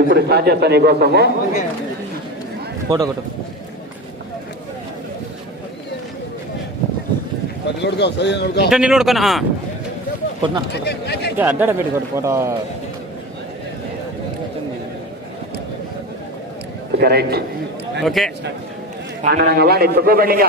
ఇప్పుడు స్టార్ట్ చేస్తాను నీకోసము ఫోటో కొట్టు. ఇట్లా నిలబడుకొని కొట్టినా? అడ్డాడ పెట్టి కొట్టు ఫోటో. Correct okay. ఆనందంగా వాడి తుగ్గబడిగా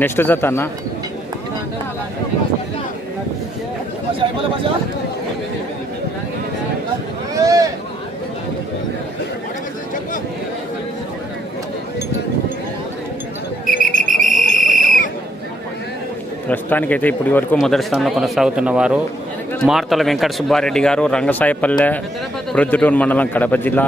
నెక్స్ట్ జత అన్న. ప్రస్తుతానికైతే ఇప్పటి వరకు మొదటి స్థానంలో కొనసాగుతున్న వారు మార్తల వెంకట సుబ్బారెడ్డి గారు రంగసాయపల్లె ప్రొద్దుటూరు మండలం కడప జిల్లా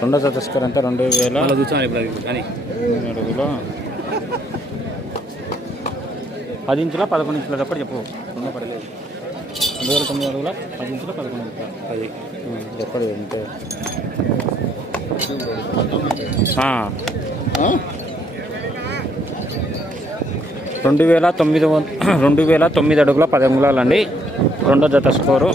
రెండో జత స్కోర్ అంటే రెండు వేల కూర్చోవాలి ఇప్పుడు కానీ మూడు అడుగుల పది ఇంచుల పదకొండు ఇంచుల తప్పటి చెప్పు. రెండో పడలేదు. రెండు వేల తొమ్మిది అడుగుల పది ఇంచుల పదకొండు ఇంచుల. అది ఎప్పటి అంటే. రెండు వేల తొమ్మిది రెండు వేల తొమ్మిది అడుగుల పది అంగుళాలండి రెండో జత స్కోరు.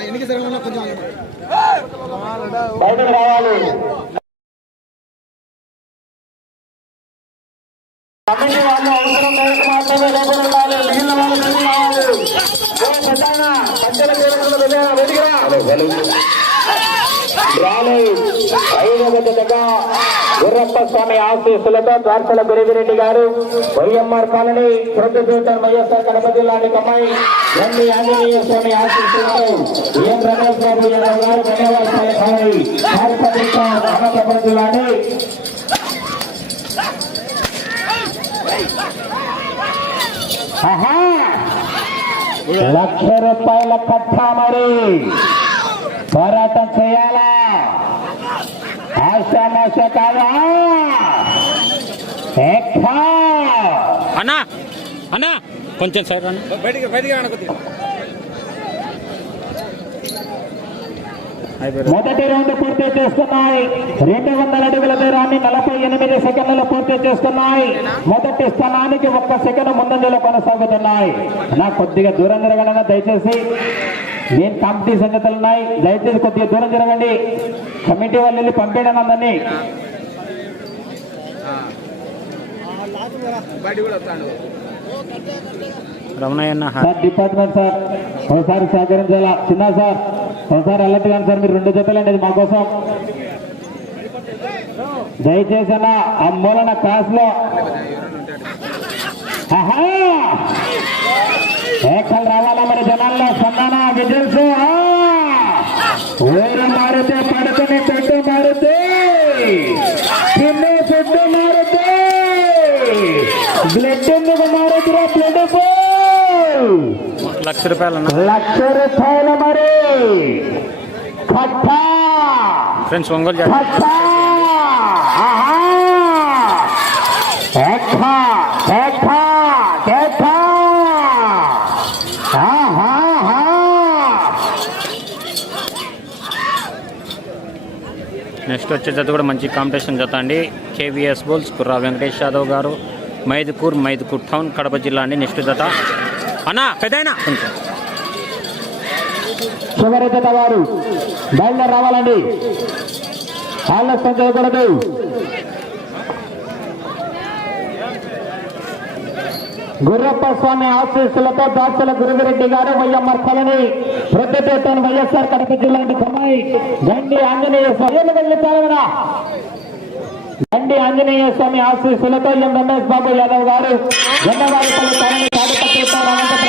ఎన్నిక జరగమన్నా కొంచెం ఆగండి. బయటకు రావాలి వాళ్ళు అవసరం మేరకు మాత్రమే లోపల ఉండాలి మిగిలిన వాళ్ళు రావాలి గుర్రప్ప స్వామి ఆశీస్సులతో ద్వార్చల గురిగిరెడ్డి గారు YMR colony Proddatur YSR Kadapa జిల్లా అమ్మాయి ఎన్ని ఆంజనేయ స్వామి ఆశీస్సులతో ఎం రమేష్ బాబు గారు ధన్యవాదాలు. జిల్లాని లక్ష రూపాయల కట్టా మరి. పోరాటం చేయాలా? ఆశామాష కాదా. అన్నా అన్నా కొంచెం అన్న. బయటికి బయటికి అనుకుంది అయిపోయింది మొదటి రౌండ్ పూర్తి చేస్తున్నాయి. రెండు వందల అడుగుల దూరాన్ని నలభై ఎనిమిది సెకండ్లు పూర్తి చేస్తున్నాయి. మొదటి స్థానానికి ఒక్క సెకండ్ ముందంజలో కొనసాగుతున్నాయి. నా కొద్దిగా దూరం జరగనన్నా దయచేసి నేను కాంపిటీషన్ సంగతులు ఉన్నాయి. దయచేసి కొద్దిగా దూరం జరగండి. కమిటీ వాళ్ళు వెళ్ళి పంపేయడం అందరినీ. సార్ డిపార్ట్మెంట్ సార్ ఒకసారి సహకరించాలా? చిన్న సార్. సార్ అలర్ట్ కానీ సార్ మీరు రెండు జతలు అండి మా దయచేసి అన్న ఆ మూలన క్లాస్లో ఏకలు రావాలా మరి జనాల్లో? సన్నాన విజల్స్ ఊరు మారితే పడుకుని చెట్టు మారుతే. చిన్న చెట్టు మారుతే. బ్లడ్ ఎందుకు మారుతురా బ్లడ్ లక్ష రూపాయలన్న. లక్ష రూపాయల మరి. ఫ్రెండ్స్ ఒంగోలు నెక్స్ట్ వచ్చే జత కూడా మంచి కాంపిటీషన్ జత అండి. కేవీఎస్ బోల్స్ కుర్రా వెంకటేష్ యాదవ్ గారు మైదుకూర్ మైదుకూర్ టౌన్ కడప జిల్లా అండి. నెక్స్ట్ జత. అన్నా పెద్దయినా. కొంచెం వారు బయలుదేరి రావాలండి. ఆలస్యం చేయకూడదు గుర్రప్ప స్వామి ఆశీస్సులతో దాసుల గురువిరెడ్డి గారు వైఎంఆర్ కళని ప్రొద్దుటేటన్ వైఎస్ఆర్ కడప జిల్లా సమాయి. గండి ఆంజనేయ స్వామి వెళ్ళి గండి ఆంజనేయ స్వామి ఆశీస్సులతో ఎం రమేష్ బాబు యాదవ్ గారు గన్నవారిపల్లి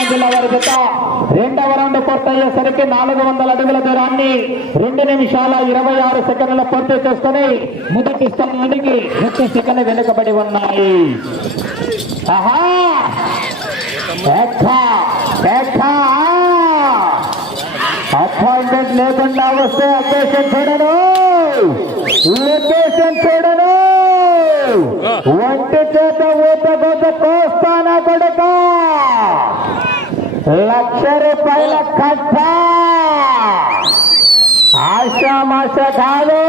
జిల్లా వారి జత రెండవ రౌండ్ పూర్తయ్యేసరికి నాలుగు వందల అడుగుల దూరాన్ని రెండు నిమిషాల ఇరవై ఆరు సెకండ్ల పూర్తి చేసుకుని మొదటి స్థానానికి ఒక్క సెకండ్ వెనుకబడి ఉన్నాయి. ఆహా! అపాయింట్మెంట్ లేకుండా వస్తే అకేషన్ చూడను. లొకేషన్ చూడను. ఒంటి చేత ఊత గోత కోస్తానా కొడుక. లక్ష రూపాయల కట్ట ఆశామాష కాదు.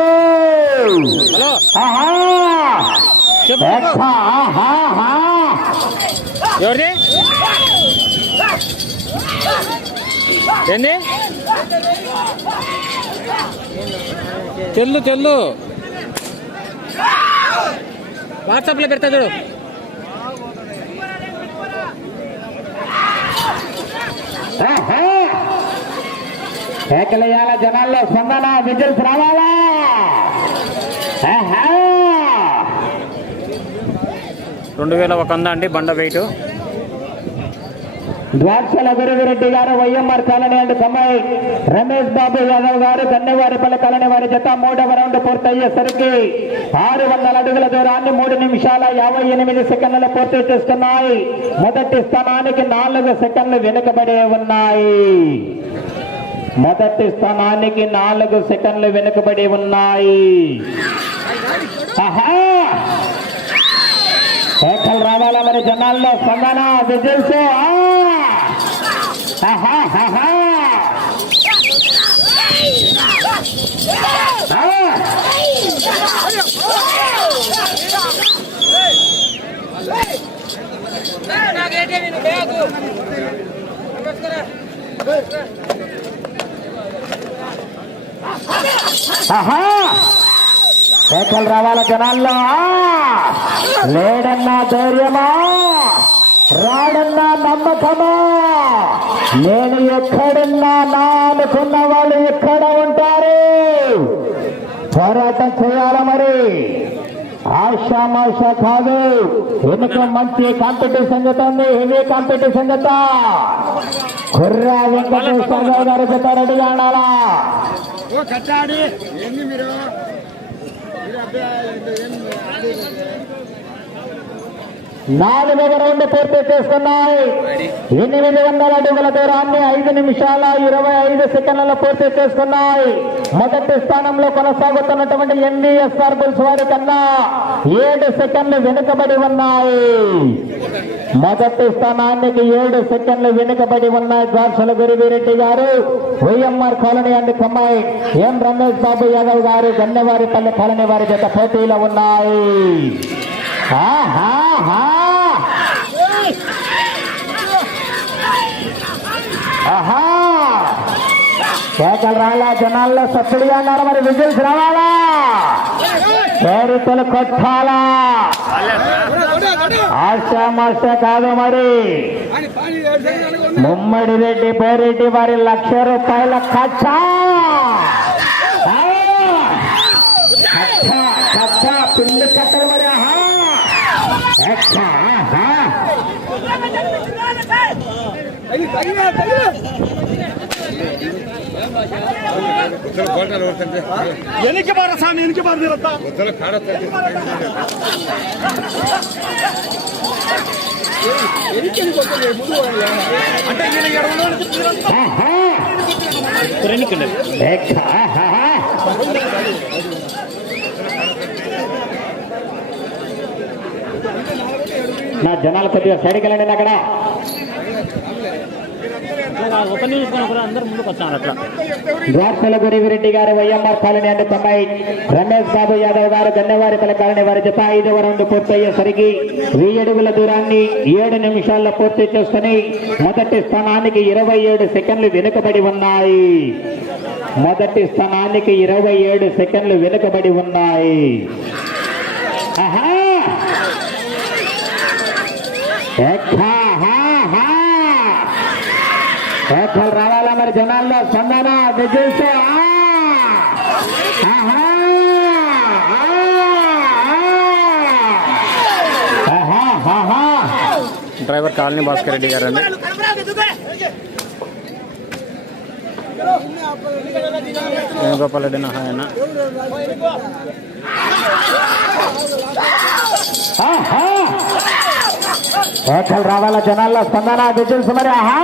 ఎవరిది? ఏంది? తెల్లు తెల్లు వాట్సాప్లో పెడతా చూడు. కేకలేయాల జనాల్లో స్పందన విజిల్స్ రావాలా. రెండు వేల ఒక వంద అండి బండ wait. Dwakshala Guruvireddy garu YMR colony and Kammayi Ramesh Babu Yadav garu Gannevaripalli colony వారి జత మూడవ రౌండ్ పూర్తయ్యేసరికి ఆరు వందల అడుగుల దూరాన్ని మూడు నిమిషాల యాభై ఎనిమిది సెకండ్లు పూర్తి చేస్తున్నాయి. మొదటి స్థానానికి నాలుగు సెకండ్లు వెనుకబడి ఉన్నాయి. మొదటి స్థానానికి నాలుగు సెకండ్లు వెనుకబడి ఉన్నాయి. ఆహా! రావాలా మరి జనాల్లో స్పందన? విజిల్స్ ఆ! రావాల జనాల్లో. లేడన్నా ధైర్యమా? రాడన్నా నమ్మకమా? నేను ఎక్కడున్నా నా అనుకున్న వాళ్ళు ఎక్కడ ఉంటారు? పోరాటం చేయాల మరి? ఆషామాష కాదు. వెనుక మంచి కాంపిటీషన్ గత ఉంది హెవీ కాంపిటీషన్ గత కుర్రా వెంకటేశ్వర గారు జత రెడీగా ఉండాలా ఓ కట్టాడి ఏంది మీరు మీరు అబ్బాయి ఏం నాలుగవ రౌండ్ పూర్తి చేసుకున్నాయి. ఎనిమిది వందల అడుగుల దూరాన్ని ఐదు నిమిషాల ఇరవై ఐదు సెకండ్లలో పూర్తి చేసుకున్నాయి. మొదటి స్థానంలో కొనసాగుతున్నటువంటి ఎన్డీఎస్ఆర్ బుల్స్ వారి కన్నా ఏడు సెకండ్లు వెనుకబడి ఉన్నాయి. మొదటి స్థానానికి ఏడు సెకండ్లు వెనుకబడి ఉన్నాయి. Garshala Guruvireddy garu YMR colony and Kammayi M Ramesh Babu Yadav garu Gannavaripalli colony వారి జత పోటీలో ఉన్నాయి. కేకలు రాలా జనాల్లో సత్తుడిగా అన్నారు మరి విజిల్స్ రావాలా? చేరితలు కొట్టాలా? ఆశా మాస్టా కాదు మరి. ముమ్మడి రెడ్డి పేరెడ్డి వారి లక్ష రూపాయల ఖర్చా ఆ! కచ్చ కచ్చ కట్టలు మరి. ఎక్క, ఆహా. తగిలి, తగిలి, తగిలి. ఉత్తర నా జనాలు కొద్దిగా సైడ్కి వెళ్ళండి అక్కడ. ఒక గురివిరెడ్డి గారు వైఎంఆర్ కాలనీ అండ్ తమ్మాయి రమేష్ బాబు యాదవ్ గారు గన్నవారిపల్లి కాలనీ వారి జత ఐదవ రౌండ్ పూర్తయ్యేసరికి వెయ్యడుగుల దూరాన్ని ఏడు నిమిషాల్లో పూర్తి చేసుకుని మొదటి స్థానానికి ఇరవై ఏడు సెకండ్లు వెనుకబడి ఉన్నాయి. మొదటి స్థానానికి ఇరవై ఏడు సెకండ్లు వెనుకబడి ఉన్నాయి. ఎక్కా, హా, హా. ఏకలు రావాలా మరి జనాల్లో? స్పందన విజయిస్తే డ్రైవర్ కాలనీ భాస్కర్ రెడ్డి గారు అండి. వేణుగోపాల్ రెడ్డి ఆయన. ఏకలు రావాలా జనాల్లో? స్పందన విజయిస్తే మరి ఆహా!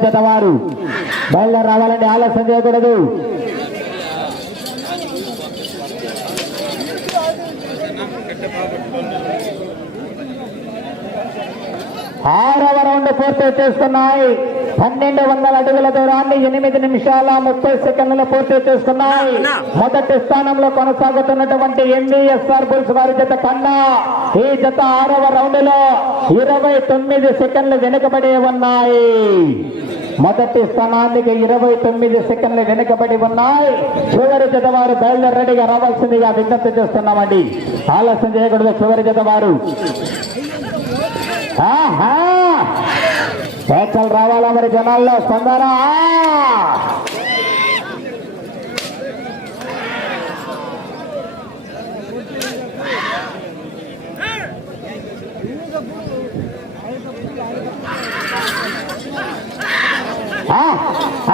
జత వారు బయలుదేరి రావాలండి ఆలస్యం చేయకూడదు. ఆరవ రౌండ్ పూర్తి చేసుకున్నాయి. పన్నెండు వందల అడుగుల దూరాన్ని ఎనిమిది నిమిషాల ముప్పై సెకండ్లు పూర్తి చేసుకున్నాయి. మొదటి స్థానంలో కొనసాగుతున్నటువంటి ఎంబీఎస్ఆర్ బుల్స్ వారి జత కన్నా ఈ జత ఆరవ రౌండ్లో ఇరవై తొమ్మిది సెకండ్లు వెనుకబడి ఉన్నాయి. మొదటి స్థానానికి ఇరవై తొమ్మిది సెకండ్లు వెనుకబడి ఉన్నాయి. చివరి జత వారు బయలుదేరి రెడీగా రావాల్సిందిగా విజ్ఞప్తి చేస్తున్నామండి. ఆలస్యం చేయకూడదు చివరి జత వారు. స్వేచ్ఛలు రావాలా మరి జనాల్లో స్పందన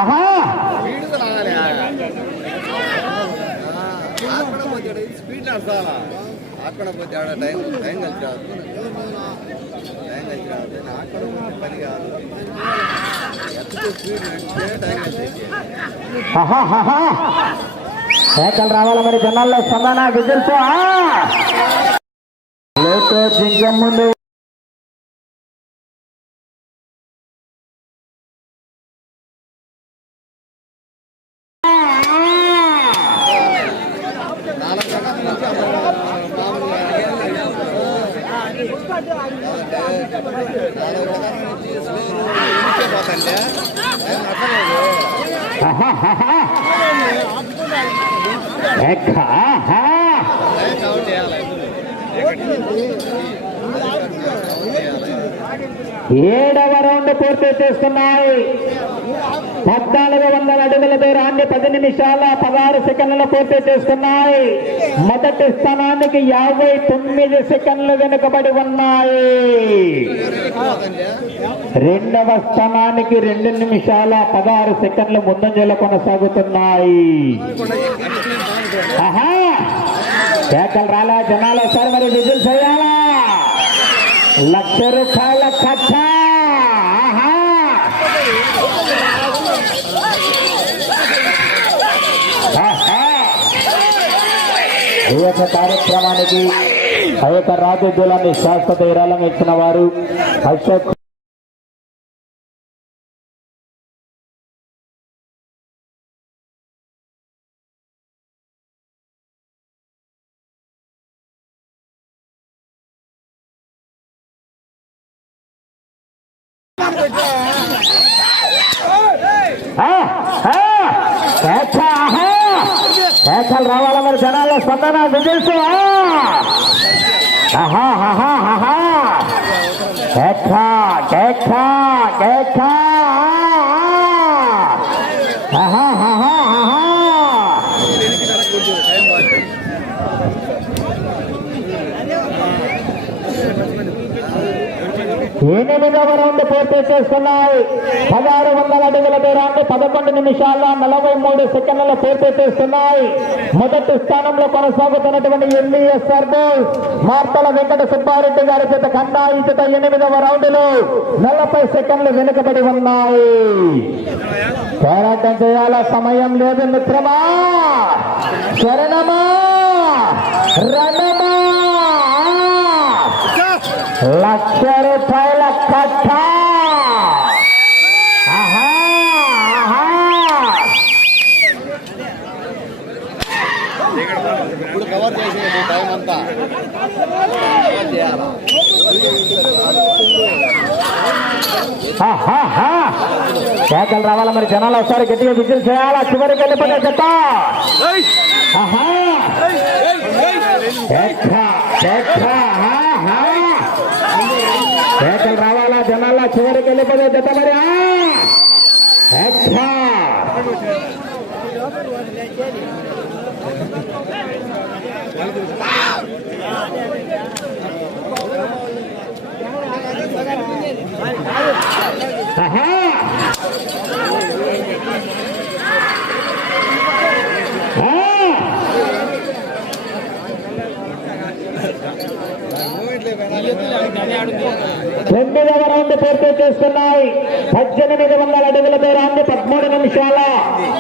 ఆహా అక్కడ పోతే స్పీడ్ టైం టైం కలిసి రాదు టైం రాదు పని కాదు స్పీడ్ మరి జనాల్లో సమానా విజిల్తో లోతో జింకం ముందు నాలుగు గంటల నుంచి మామూలుగా నాలుగు గంటల నుంచి ఇంటికే పోతాండే టైం అర్థలేదు ఆహా, ఆహా. ఎక్క, ఆహా. టైం కాబట్టి వేయాలి ఏడవ రౌండ్ ఉన్నాయి పద్నాలుగు వందల అడుగుల దూరాన్ని పది నిమిషాల పదహారు సెకండ్లు పూర్తి చేస్తున్నాయి మొదటి స్థానానికి యాభై తొమ్మిది సెకండ్లు వెనుకబడి ఉన్నాయి. రెండవ స్థానానికి రెండు నిమిషాల పదహారు సెకండ్లు ముందంజలు కొనసాగుతున్నాయి. ఆహా! కేకలు రాలా జనాలు సార్ మరి విజిల్ అయ్యాలా లక్ష రూపాయల ఈ యొక్క కార్యక్రమానికి ఆ యొక్క రాతిథ్యులను శాశ్వత విరాళం ఇచ్చిన వారు. అశోక్ కేకలు రావాలా మరి జనాల్లో స్పందన విజిల్స్ ఆహా ఆహా ఆహా ఆహా ఎనిమిదవ పూర్తి చేస్తున్నాయి. పదహారు వందల అడుగుల దూరాన్ని పదకొండు నిమిషాల నలభై మూడు సెకండ్లు పూర్తి చేస్తున్నాయి. మొదటి స్థానంలో కొనసాగుతున్నటువంటి ఎన్డీఎస్ సర్బోల్ మార్తల వెంకట సుబ్బారెడ్డి గారి చేత కన్నా ఎనిమిదవ రౌండ్లు నలభై సెకండ్లు వెనుకబడి ఉన్నాయి. పోరాటం చేయాల? సమయం లేదు మిత్రమా. శరణమా. రణమా లక్ష రూపాయల కట్ట ఆహా, ఆహా. ఇప్పుడు కవర్ చేసేది టైం అంతా కవర్ చేయాలా ఆహాహా. కేకలు రావాలా మరి జనాలు? ఒకసారి గట్టిగా విజిల్ చేయాలా? చివరికి వెళ్ళిపోతే చెత్త. కేకలు రావాలా? జనాల? చివరికి వెళ్ళిపోతే చెత్త మరి ఆ. కేక. తొమ్మిదవ రౌండ్ పూర్తి చేస్తున్నాయి. పద్దెనిమిది వందల అడుగుల దూరాన్ని పదమూడు నిమిషాల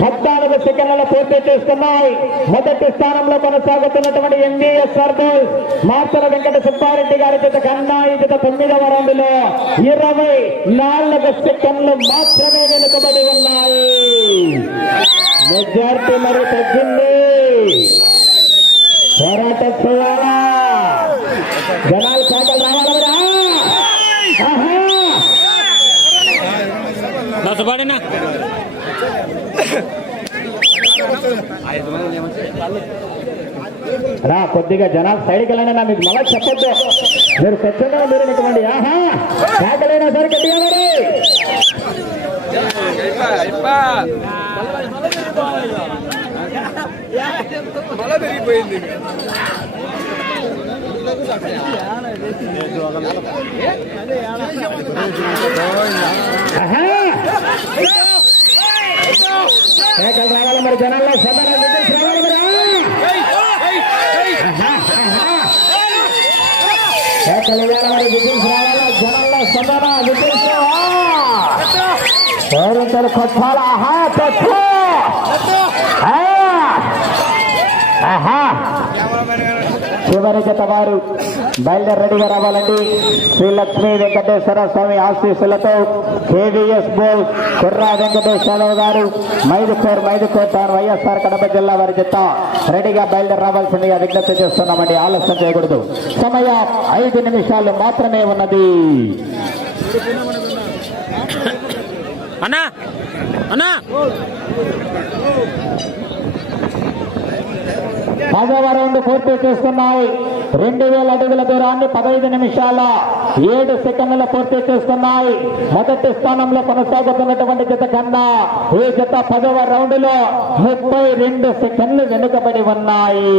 పద్నాలుగు సెకండ్ల పూర్తి చేస్తున్నాయి. మొదటి స్థానంలో కొనసాగుతున్నటువంటి ఎన్డీఎస్ సర్బోల్ మాసర వెంకట సుబ్బారెడ్డి గారి చేత కన్నా ఈ చేత తొమ్మిదవ రౌండ్లో ఇరవై నాలుగు సెకండ్లు మాత్రమే వెనుకబడి ఉన్నాయి. మెజార్టీ మరి తగ్గింది. పోరాట చూడాలా జన చేతలు రావాలరా ఆహా నా సుబ్బాడేనా రా కొద్దిగా జనాలు సైడ్కి వెళ్ళండి నా మీకు మళ్ళీ చెప్పొద్దు. మీరు స్వచ్ఛంగా మీరు ఇటువంటి ఆహా కేకలైనా సరే గట్టిగా పెరిగిపోయింది ఆహా. కేకలు రావాలి మరి జనాల్లో సదన విజిల్స్ రావాలి మరి ఆహా, ఆహా. కేకలు వేయాలి మరి విజిల్స్ రావాలి జనాల్లో సదన విజిల్స్ చివరి జత వారు బయలుదేరి రెడీగా రావాలండి. శ్రీ లక్ష్మీ వెంకటేశ్వర స్వామి ఆశీస్సులతో కేవీఎస్ బోల్ కుర్రా వెంకటేశ్వరరావు గారు మైదుకూర్ మైదుకూర్ తాను వైఎస్ఆర్ కడప జిల్లా వారి జత రెడీగా బయలుదేరి రావాల్సిందిగా విజ్ఞప్తి చేస్తున్నామండి. ఆలస్యం చేయకూడదు. సమయం ఐదు నిమిషాలు మాత్రమే ఉన్నది. అన్నా అన్నా. పదవ రౌండ్ పూర్తి చేస్తున్నాయి. రెండు వేల అడుగుల దూరాన్ని పదహైదు నిమిషాల ఏడు సెకండ్ల పూర్తి చేస్తున్నాయి. మొదటి స్థానంలో కొనసాగుతున్నటువంటి జత కన్నా ఈ జత పదవ రౌండ్లో ముప్పై రెండు సెకండ్లు వెనుకబడి ఉన్నాయి.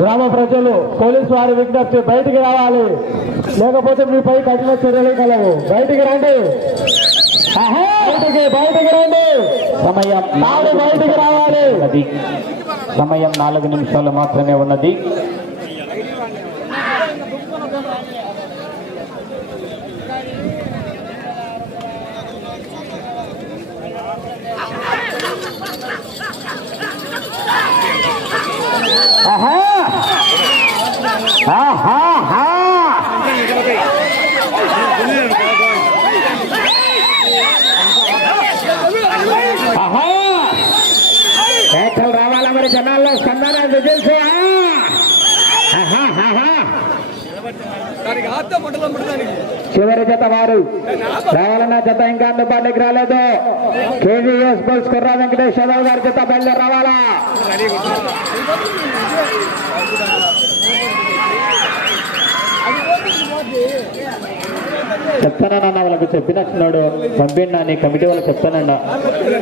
గ్రామ ప్రజలు పోలీసు వారి విజ్ఞప్తి బయటికి రావాలి. లేకపోతే మీపై కఠిన చర్యలు కలవు. బయటికి రండి. బయటికి బయటికి రండి. సమయం నాలుగు బయటికి రావాలి. సమయం నాలుగు నిమిషాలు మాత్రమే ఉన్నది. చివరి జత వారు. రావాలన్న జత ఇంకా అందుబాటులోకి రాలేదు. కేవీఎస్ బల్స్ కుర్రా వెంకటేష్ యాదవ్ గారి జత బయలుదేరి రావాలా? చెప్తానన్నా వాళ్ళకు చెప్పినట్టున్నాడు. పంపిండా నీ కమిటీ వాళ్ళకి చెప్తానన్నా.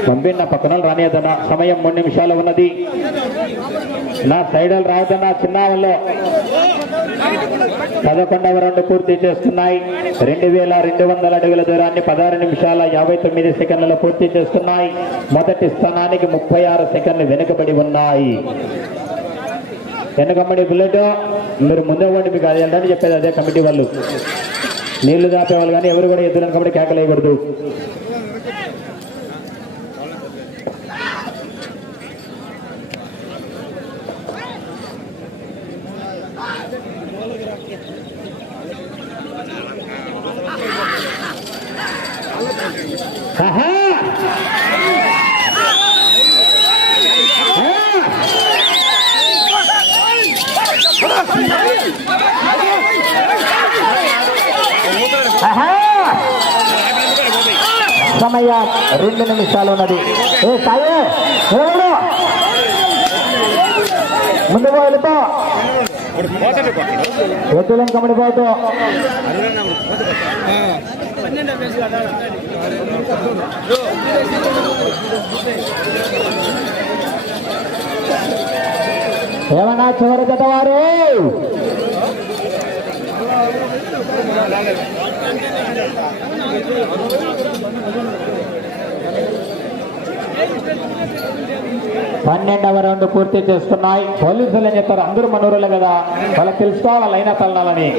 పంపిండా పక్కన రానియదన్నా సమయం మూడు నిమిషాలు ఉన్నది. నా సైడ్ వాళ్ళు చిన్నారంలో చిన్న పదకొండవ రౌండ్ పూర్తి చేస్తున్నాయి రెండు వేల రెండు వందల అడుగుల దూరాన్ని పదహారు నిమిషాల యాభై తొమ్మిది సెకండ్లలో పూర్తి చేస్తున్నాయి మొదటి స్థానానికి ముప్పై ఆరు సెకండ్లు వెనుకబడి ఉన్నాయి. వెనుకబడి బుల్లెట్ మీరు ముందే పోండి మీకు అది వెళ్ళడానికి చెప్పేది అదే కమిటీ వాళ్ళు. నీళ్ళు దాపేవాళ్ళు కానీ ఎవరు కూడా ఎద్దులను కాబట్టి కేకలేయకూడదు ఆహా! ఆహా! సమయం రెండు నిమిషాలు ఉన్నది ఏ సాయి ఎవరు ముందు పోయితో ఎద్దులను కమిడిపోతూ ఏమన్నా చివరి జత వారు పన్నెండవ రౌండ్ పూర్తి చేస్తున్నాయి. పోలీసులు ఏం చెప్తారు అందరూ మనోరులే కదా. వాళ్ళకి తెలుసుకోవాలి? లైన్ తల్లాలని.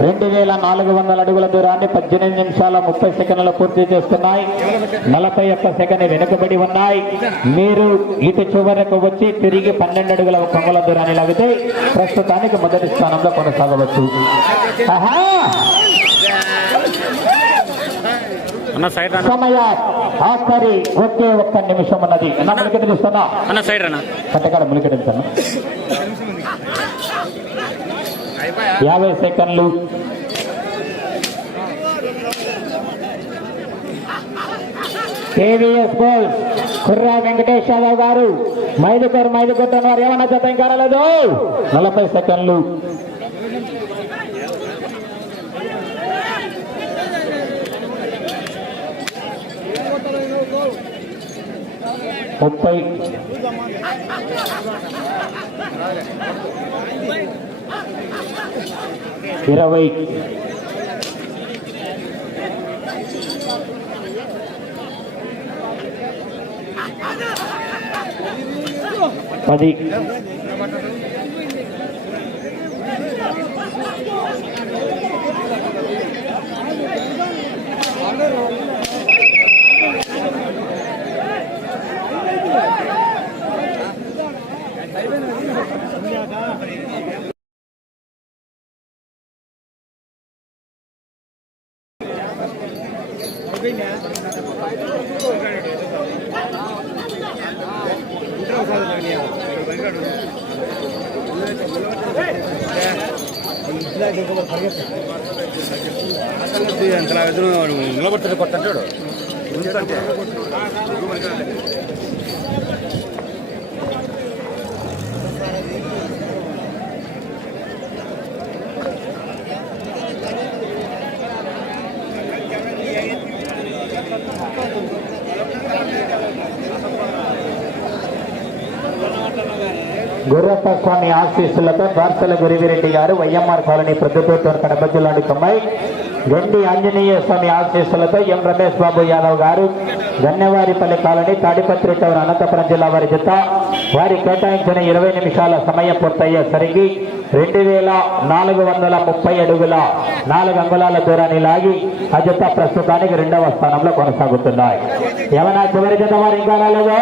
రెండు వేల నాలుగు వందల అడుగుల దూరాన్ని పద్దెనిమిది నిమిషాల ముప్పై సెకండ్లు పూర్తి చేస్తున్నాయి. నలభై ఒక్క సెకండ్ వెనుకబడి ఉన్నాయి. మీరు ఇటు చివరకు వచ్చి తిరిగి పన్నెండు అడుగుల కొంగల దూరాన్ని లాగితే ప్రస్తుతానికి మొదటి స్థానంలో కొనసాగవచ్చు. ఆహా! సమయ ములికెదిస్తున్నా అన్న సైడ్ రానా? కట్టకాడ ములికెదిస్తాను యాభై సెకండ్లు. కేవీఎస్ గోల్ కుర్రా వెంకటేష్ యాదవ్ గారు మైదుకర్ మైదుకొట్టని వారు ఏమన్నా జత ఇంకా రాలేదు? నలభై సెకండ్లు. ముప్పై. ఇరవై. పది. ఎంతలా స్వామి ఆశీస్సులతో దార్సల గురివిరెడ్డి గారు వైఎంఆర్ కాలనీ ప్రొద్దుటూరు కడప జిల్లాడి తొంభై. గండి ఆంజనేయ స్వామి ఆశీస్సులతో ఎం రమేష్ బాబు యాదవ్ గారు గన్నవారిపల్లి కాలనీ తాడిపత్రి టౌన్ అనంతపురం జిల్లా వారి జత. వారి కేటాయించిన ఇరవై నిమిషాల సమయం పూర్తయ్యేసరికి రెండు వేల నాలుగు వందల ముప్పై అడుగుల నాలుగు అంగుళాల దూరాన్ని లాగి ఆ జత ప్రస్తుతానికి రెండవ స్థానంలో కొనసాగుతున్నాయి. ఏమైనా చివరి జత వారు ఇంకా రాలేదో